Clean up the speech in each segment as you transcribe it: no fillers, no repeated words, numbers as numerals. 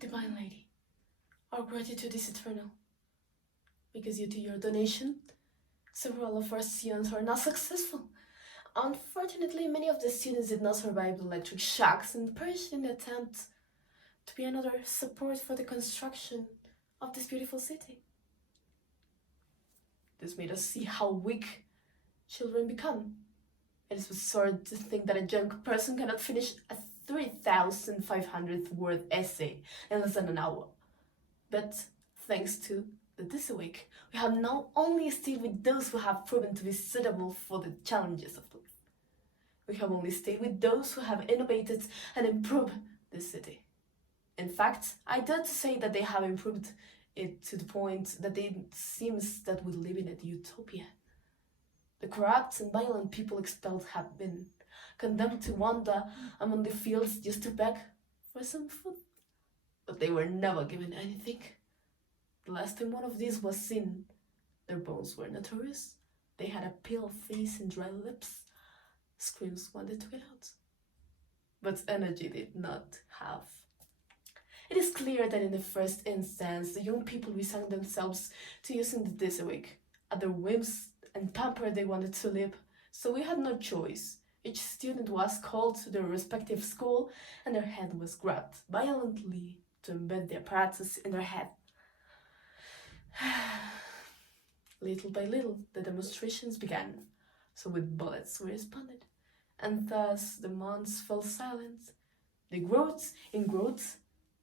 Divine Lady, our gratitude is eternal. Because due to your donation, several of our students are not successful. Unfortunately, many of the students did not survive the electric shocks and perished in the attempt to be another support for the construction of this beautiful city. This made us see how weak children become. It is absurd to think that a young person cannot finish a 3,500 word essay in less than an hour. But thanks to the Disciwake, we have not only stayed with those who have proven to be suitable for the challenges of life. We have only stayed with those who have innovated and improved the city. In fact, I dare to say that they have improved it to the point that it seems that we live in a utopia. The corrupt and violent people expelled have been condemned to wander among the fields just to beg for some food. But they were never given anything. The last time one of these was seen, their bones were notorious. They had a pale face and dry lips. Screams wanted to get out. But energy did not have. It is clear that in the first instance, the young people resigned themselves to using the Disciwake. At their whims and pampered they wanted to live, so we had no choice. Each student was called to their respective school and their head was grabbed violently to embed the apparatus in their head. Little by little, the demonstrations began, so with bullets we responded, and thus the months fell silent. They grew in growth.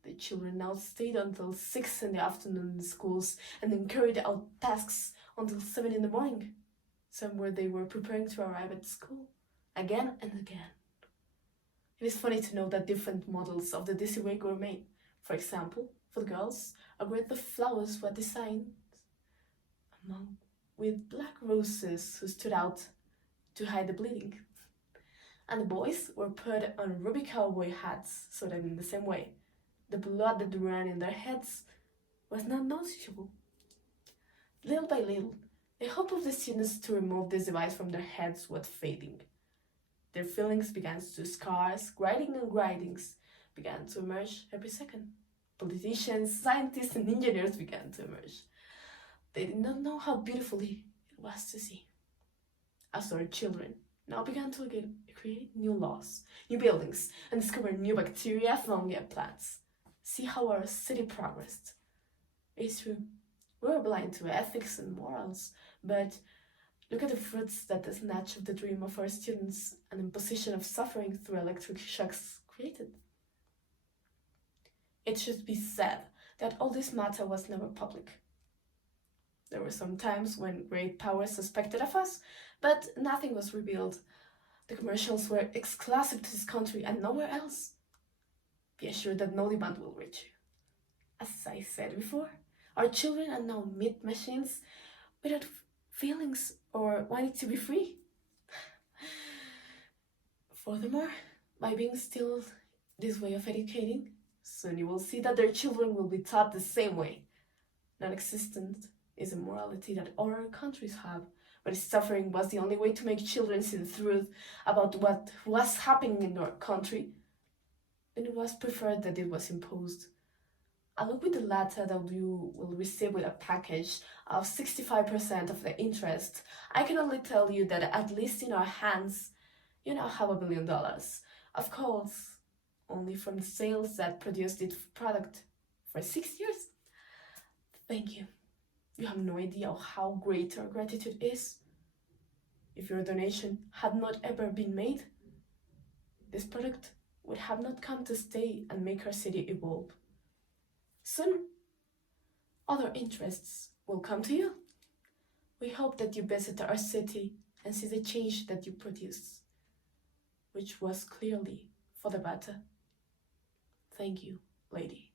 The children now stayed until 6 in the afternoon in the schools and then carried out tasks until 7 in the morning. Somewhere they were preparing to arrive at school, again and again. It is funny to know that different models of the Disciwake were made. For example, for the girls, a wreath of flowers were designed among with black roses who stood out to hide the bleeding. And the boys were put on ruby cowboy hats so that in the same way, the blood that ran in their heads was not noticeable. Little by little, the hope of the students to remove this device from their heads was fading. Their feelings began to scars, grinding and grindings began to emerge every second. Politicians, scientists, and engineers began to emerge. They did not know how beautifully it was to see. As our children now began to create new laws, new buildings, and discover new bacteria, fungi, and plants. See how our city progressed. It's true, we were blind to ethics and morals, but look at the fruits that the snatch of the dream of our students and imposition of suffering through electric shocks created. It should be said that all this matter was never public. There were some times when great powers suspected of us, but nothing was revealed. The commercials were exclusive to this country and nowhere else. Be assured that no demand will reach you. As I said before, our children are now meat machines without feelings or wanting to be free. Furthermore, by being still this way of educating, soon you will see that their children will be taught the same way. Non-existent is a morality that other countries have, but suffering was the only way to make children see the truth about what was happening in our country. Then it was preferred that it was imposed. Along with the latter that you will receive with a package of 65% of the interest, I can only tell you that at least in our hands, you now have $1 billion. Of course, only from the sales that produced this product for 6 years. Thank you. You have no idea how great our gratitude is. If your donation had not ever been made, this product would have not come to stay and make our city evolve. Soon, other interests will come to you. We hope that you visit our city and see the change that you produce, which was clearly for the better. Thank you, lady.